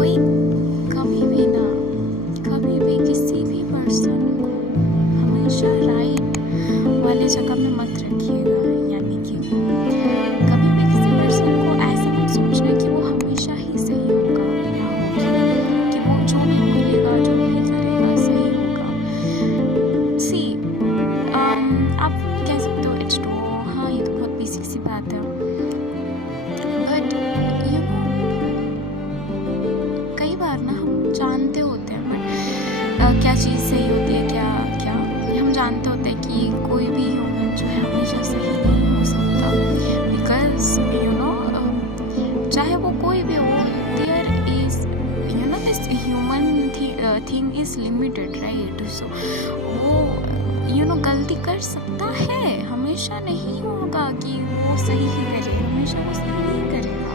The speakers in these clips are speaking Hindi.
कोई कभी भी ना, कभी भी किसी भी पर्सन को हमेशा राइट वाले जगह में मत रखिएगा। यानी कि कभी भी किसी पर्सन को ऐसा मत सोचना कि वो हमेशा ही सही होगा या होगी, कि वो जो भी बोलेगा जो भी करेगा सही होगा। सी आप कह सकते हो H2O, हाँ ये तो बहुत बेसिक सी बात है, बट यू नो कई बार ना हम जानते होते हैं बट क्या चीज़ सही होती है, क्या क्या ये हम जानते होते हैं कि कोई भी ह्यूमन जो है हमेशा सही नहीं हो सकता, बिकॉज यू नो चाहे वो कोई भी हो, there is you know this human thing is limited, right. So वो यू नो गलती कर सकता है, हमेशा नहीं होगा कि वो सही ही करे, हमेशा वो सही नहीं करेगा,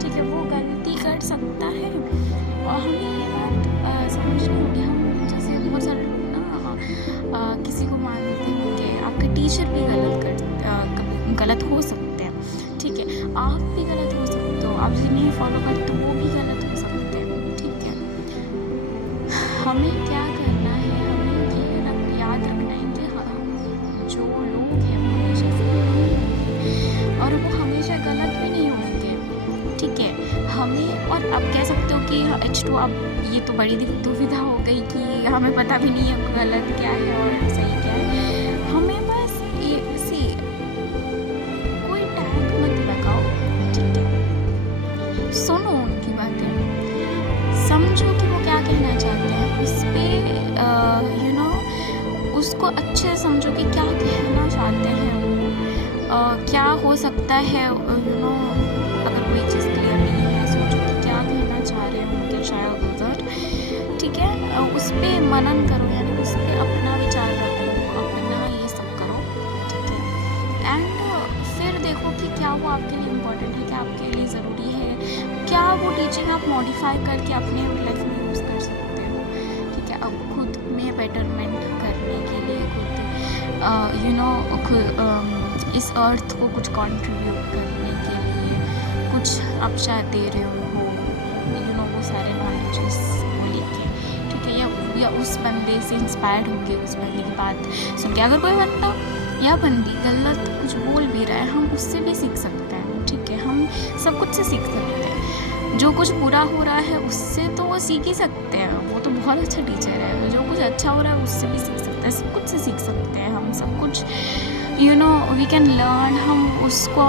ठीक है, वो गलती कर सकता है। और हमें ये बात समझनी होगी। हम जैसे बहुत सारे लोग ना किसी को मानते होंगे, आपके टीचर भी कभी गलत हो सकते हैं, ठीक है, आप भी गलत हो सकते हो, आप जिन्हें नहीं फॉलो करते वो भी गलत हो सकते हैं, ठीक है। हमें क्या करना है, हमें ये याद रखना है कि जो लोग हैं वो हमेशा सही नहीं होंगे और वो हमेशा गलत भी नहीं होंगे, ठीक है। हमें और आप कह सकते हो कि H2 अब ये तो बड़ी दुविधा हो गई कि हमें पता भी नहीं है गलत क्या है और सही क्या है। हमें बस से कोई टैग मत लगाओ, ठीक है, सुनो उनकी बातें, समझो कि वो क्या कहना चाहते हैं, उस पर यू नो उसको अच्छे से समझो कि क्या कहना चाहते हैं वो, क्या हो सकता है, यू नो अगर कोई चीज़ क्लियर नहीं है सोचो कि क्या कहना चाह रहे होंगे शायद उधर, ठीक है। उस पर मनन करो, यानी उस पर अपना विचार रखो, अपना ये सब करो, ठीक है। एंड फिर देखो कि क्या वो आपके लिए इम्पोर्टेंट है, क्या आपके लिए ज़रूरी है, क्या वो टीचिंग आप मॉडिफाई करके अपने लाइफ में यूज़ कर सकते हो, ठीक है। अब खुद में बेटरमेंट करने के लिए, खुद यू नो इस अर्थ को कुछ कंट्रीब्यूट करने के लिए कुछ आप शायद दे रहे हो, यू नो वो सारे नॉलेजेस को लेके, ठीक है, या उस बंदे से इंस्पायर्ड होंगे, उस बंदे की बात सुन के। अगर कोई बंदा या बंदी गलत कुछ बोल भी रहा है, हम उससे भी सीख सकते हैं, ठीक है, हम सब कुछ से सीख सकते हैं। जो कुछ बुरा हो रहा है उससे तो वो सीख ही सकते हैं, वो तो बहुत अच्छा टीचर है। जो कुछ अच्छा हो रहा है उससे भी सीख सकते हैं, सब कुछ से सीख सकते हैं हम सब कुछ, you know we can learn. हम उसको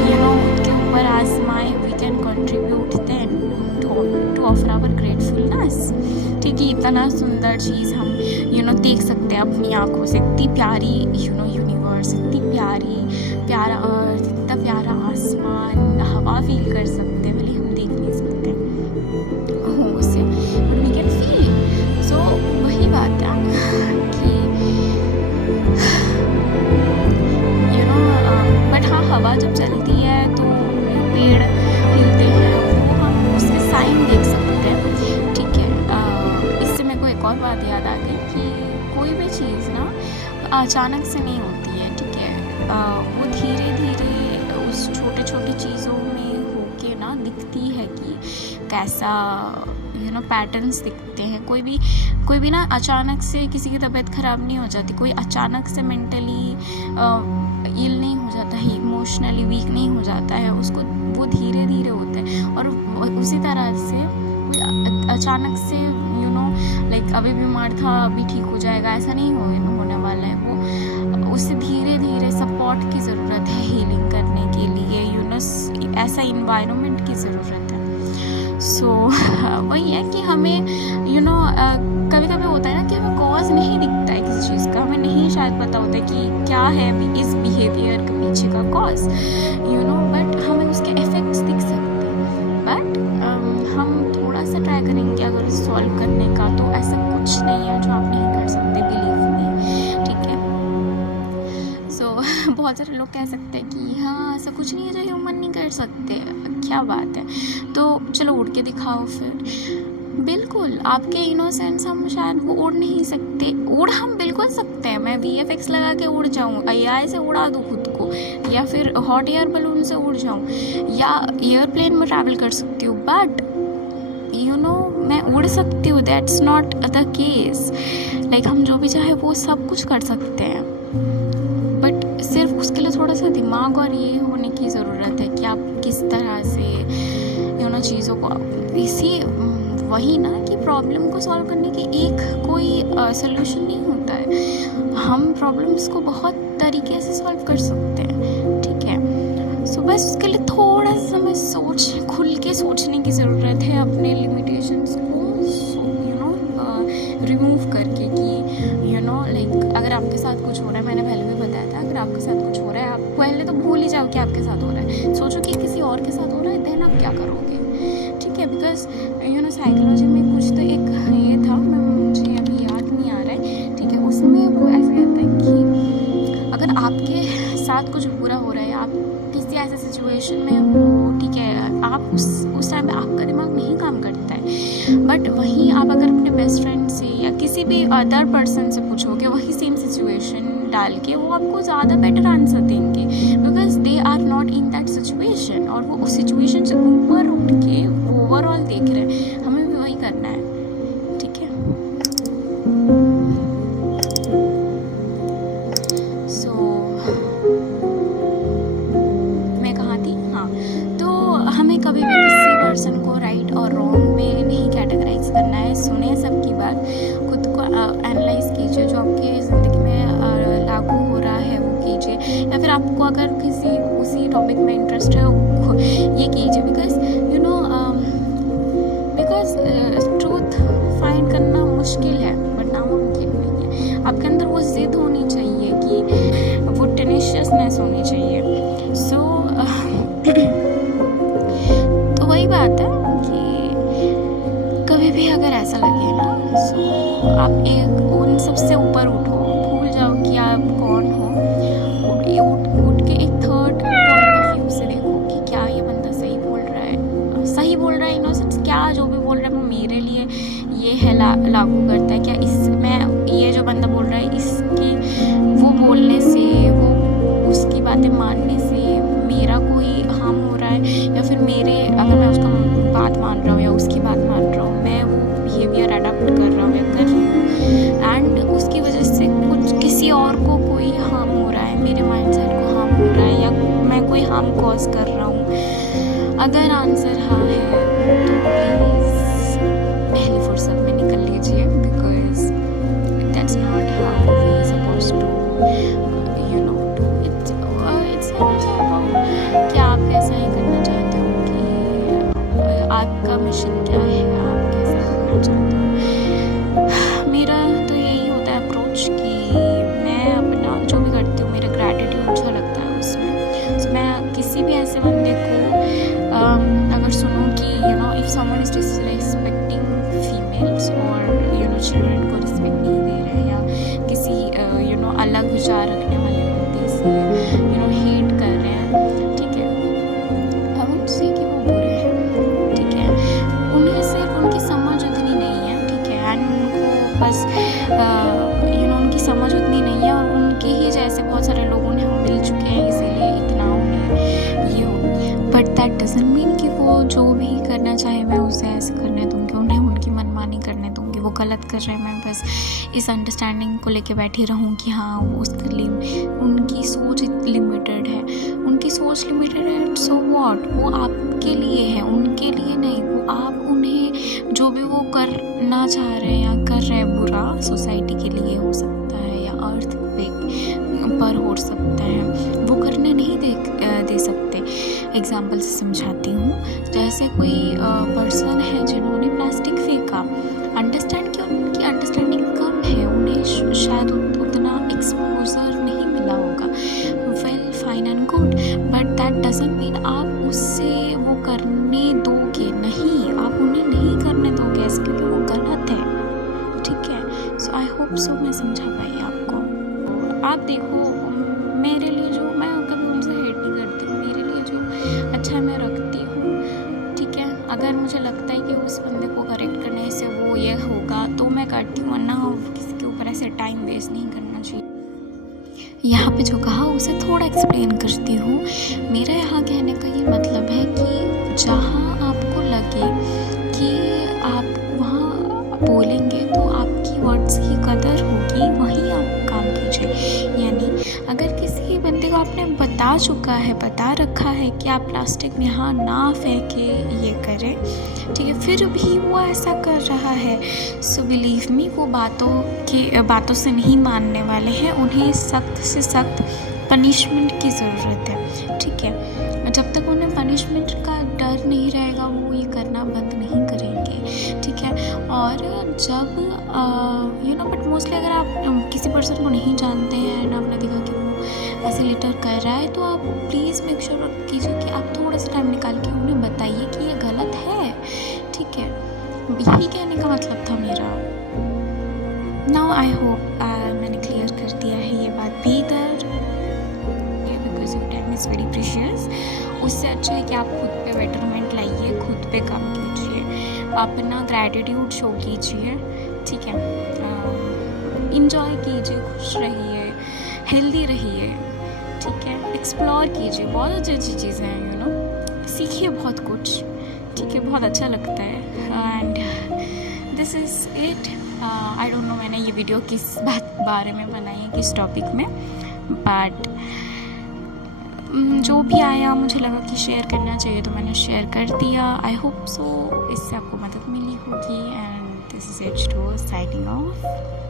यू नो उनके ऊपर आजमाएं, we can contribute then to offer our gratefulness, ठीक है। इतना सुंदर चीज़ हम यू नो देख सकते हैं अपनी आँखों से, इतनी प्यारी यू नो यूनिवर्स, इतनी प्यारा अर्थ, इतना प्यारा आसमान, हवा फील कर सकते हैं, भले हम देख नहीं सकते हो उसे, बट वी कैन फील। सो वही बात है कि यू नो बट हाँ, हवा जब चलती है तो पेड़ हिलते हैं, वो हम उसके साइन देख सकते हैं, ठीक है। इससे मेरे को एक और बात याद आ गई कि कोई भी चीज़ ना अचानक से नहीं होती है, ठीक है, वो धीरे धीरे उस छोटे छोटे चीज़ों में होके ना दिखती है कि कैसा यू नो पैटर्न्स दिखते हैं। कोई भी ना अचानक से किसी की तबीयत ख़राब नहीं हो जाती, कोई अचानक से मेंटली इल नहीं हो जाता है, इमोशनली वीक नहीं हो जाता है, उसको वो धीरे धीरे होता है। और उसी तरह से अचानक से यू नो लाइक अभी बीमार था अभी ठीक हो जाएगा, ऐसा नहीं होने वाला है। वो उससे धीरे धीरे सपोर्ट की ज़रूरत है हीलिंग करने के लिए, यू नो ऐसा इन्वायरमेंट की ज़रूरत है। सो वही है कि हमें यू नो कभी कभी होता है ना कि हमें कॉज नहीं दिखता है किसी चीज़ का, हमें नहीं शायद पता होता है कि क्या है इस बिहेवियर के पीछे का कॉज, यू नो, बट हमें उसके इफ़ेक्ट्स दिख सकते हैं। बट हम थोड़ा सा ट्राई करेंगे अगर सॉल्व करने का, तो ऐसा कुछ नहीं है जो आप नहीं कर सकते, बिलीव मी, ठीक है। सो बहुत सारे लोग कह सकते हैं कि हाँ ऐसा कुछ नहीं है जो ह्यूमन नहीं कर सकते, क्या बात है, तो चलो उड़ के दिखाओ फिर। बिल्कुल आपके इनोसेंस हम शायद वो उड़ नहीं सकते, उड़ हम बिल्कुल सकते हैं। मैं VFX लगा के उड़ जाऊँ, AI से उड़ा दूँ खुद को, या फिर हॉट एयर बलून से उड़ जाऊँ, या एयरप्लेन में ट्रैवल कर सकती हूँ, बट मैं उड़ सकती हूँ, that's not the case. Like हम जो भी चाहे वो सब कुछ कर सकते हैं, बट सिर्फ उसके लिए थोड़ा सा दिमाग और ये होने की ज़रूरत है कि आप किस तरह से चीज़ों को वही ना कि प्रॉब्लम को सॉल्व करने की एक कोई सोल्यूशन नहीं होता है। हम प्रॉब्लम्स को बहुत तरीके से सॉल्व कर सकते हैं, ठीक है। सो बस उसके लिए थोड़ा सा समय खुल के सोचने की ज़रूरत है, अपने लिमिटेशंस को रिमूव करके कि लाइक अगर आपके साथ कुछ हो रहा है, मैंने पहले भी बताया था, अगर आपके साथ कुछ हो रहा है, आप पहले तो भूल ही जाओ कि आपके साथ हो रहा है, सोचो कि किसी और के साथ हो रहा है, देन आप क्या करोगे, ठीक है। बिकॉज साइकोलॉजी में कुछ तो एक ये था, मुझे अभी याद नहीं आ रहा है, ठीक है। उसमें वो ऐसे कहता है कि अगर आपके साथ कुछ बुरा हो रहा है, आप किसी ऐसे सिचुएशन में हो, ठीक है, आप उस टाइम पे आपका दिमाग नहीं काम करता है, बट वहीं आप अगर अपने बेस्ट फ्रेंड से या किसी भी अदर पर्सन से पूछोगे वही सेम सिचुएशन डाल के, वो आपको ज़्यादा बेटर आंसर देंगे, because they are not in that situation, और वो उस सिचुएशन से ऊपर उठ के ओवरऑल देख रहे हैं। हमें भी वही करना है, ठीक है। सो मैं कहाँ थी, हाँ, तो हमें कभी भी किसी पर्सन को राइट और रॉन्ग में नहीं कैटेगराइज करना है। सुने सबकी बात, खुद को एनालाइज कीजिए, जो आपके ज़िंदगी में लागू हो रहा है वो कीजिए, या फिर आपको अगर किसी उसी टॉपिक में इंटरेस्ट है ये कीजिए, बिकॉज ट्रूथ फाइंड करना मुश्किल है बट नामुमकिन नहीं है। आपके अंदर वो जिद होनी चाहिए, कि वो टेनेशियसनेस होनी चाहिए। सो तो वही बात है कि कभी भी अगर ऐसा लगे ना, सो आप एक उन सबसे ऊपर उठो, भूल जाओ कि आप कौन हो, उठ के एक थर्ड पॉइंट ऑफ व्यू से देखो कि क्या ये बंदा सही बोल रहा है, इन सेंस क्या जो भी बोल रहा है वो मेरे लिए ये है लागू करता है क्या, इसमें ये जो बंदा बोल रहा है इसके वो बोलने से, वो उसकी बातें मानने से मेरा कोई हार्म हो रहा है, या फिर मेरे अगर मैं उसका बात मान रहा हूँ या उसकी बात मान रहा हूँ, मैं वो बिहेवियर अडॉप्ट कर रहा हूँ या कर रही हूँ, एंड उसकी वजह से कुछ किसी और को कोई हार्म हो रहा है, मेरे माइंडसेट को हार्म हो रहा है, या मैं कोई हार्म कॉज कर रहा हूँ। अगर आंसर हाँ है तो प्लीज़ पहली फुर्सत में निकल लीजिए, because that's not how we suppose to do it. It's कि आप कैसा ही करना चाहते हो, कि आपका मिशन क्या है, आप कैसा करना चाहते हो। मेरा तो यही होता है अप्रोच कि मैं अपना जो भी करती हूँ, मेरा ग्रैटिट्यूड अच्छा लगता है उसमें। सो मैं किसी भी ऐसे बंदे को अगर सुनूँ कि if someone is disrespecting females और चिल्ड्रन को रिस्पेक्ट नहीं दे रहे, या किसी अलग विचार रखने वाले बंदे से हेट कर रहे हैं, ठीक है, आई वोंट से कि वो बुरे हैं, ठीक है, उन्हें सिर्फ उनकी समझ उतनी नहीं है, ठीक है, एंड उनको बस उनकी समझ उतनी नहीं है, और उनके ही जैसे बहुत सारे लोग उन्हें मिल चुके हैं, इसीलिए इतना उन्हें ये हो। बट दैट डजंट मीन कि वो जो भी करना चाहे मैं उसे ऐसे करने दूँगी, उन्हें उनकी मनमानी करने दूँगी, वो गलत कर रहे हैं, मैं बस इस अंडरस्टैंडिंग को लेके बैठी रहूँ कि हाँ उनकी सोच लिमिटेड है, उनकी सोच लिमिटेड है, सो व्हाट, वो आपके लिए है, उनके लिए नहीं। वो आप उन्हें जो भी वो करना चाह रहे हैं या कर रहे हैं बुरा, सोसाइटी के लिए हो सकता है या अर्थ पर हो सकता है, वो करने नहीं दे सकते। एग्जाम्पल से समझाती हूँ, जैसे कोई पर्सन है जिन्होंने प्लास्टिक फेंका, अंडरस्टैंड कि उनकी अंडरस्टैंडिंग कम है, उन्हें शायद उतना एक्सपोजर नहीं मिला होगा, well fine and good, but that doesn't mean आप उससे वो करने दोगे नहीं, आप उन्हें नहीं करने दोगे ऐसे, क्योंकि वो गलत है, ठीक है। सो आई होप सो मैं समझा पाई आपको। आप देखो, मेरे लिए जो, मैं कभी उनसे हेट नहीं करती हूँ, मेरे लिए जो अच्छा मैं रखती हूँ, ठीक है। अगर मुझे लगता है कि उस बंदे को करेक्ट करने से वो ये होगा तो मैं करती हूँ, वरना किसी के ऊपर ऐसे टाइम वेस्ट नहीं करना चाहिए। यहाँ पे जो कहा उसे थोड़ा एक्सप्लेन करती हूँ। मेरा यहाँ कहने का ये मतलब है कि जहाँ आपको लगे कि बता चुका है, बता रखा है कि आप प्लास्टिक यहाँ ना फेंके, ये करें, ठीक है, फिर भी वो ऐसा कर रहा है। सो बिलीव मी, वो बातों से नहीं मानने वाले हैं। उन्हें सख्त से सख्त पनिशमेंट की ज़रूरत है, ठीक है। जब तक उन्हें पनिशमेंट का डर नहीं रहेगा वो ये करना बंद नहीं करेंगे, ठीक है। और जब बट मोस्टली अगर आप किसी पर्सन को नहीं जानते हैं एंड आपने देखा कि वो ऐसे लिटर कर रहा है, तो आप प्लीज़ मेक श्योर कीजिए कि आप थोड़ा सा टाइम निकाल के उन्हें बताइए कि ये गलत है, ठीक है। यही कहने का मतलब था मेरा। नाउ आई होप मैंने क्लियर कर दिया है ये बात भी इधर, because your time is very precious. उससे अच्छा है कि आप खुद पे बेटरमेंट लाइए, खुद पे काम कीजिए, अपना ग्रैटिट्यूड शो कीजिए, ठीक है। इंजॉय कीजिए, खुश रहिए, हेल्दी रहिए, ठीक है। एक्सप्लोर कीजिए, बहुत अच्छी अच्छी चीज़ें हैं, सीखिए बहुत कुछ, ठीक है, बहुत अच्छा लगता है। And this is it. I don't know मैंने ये वीडियो किस बारे में बनाई है, किस टॉपिक में, बट जो भी आया मुझे लगा कि शेयर करना चाहिए तो मैंने शेयर कर दिया। आई होप सो इससे आपको मदद मिली होगी। And this is H2O signing off.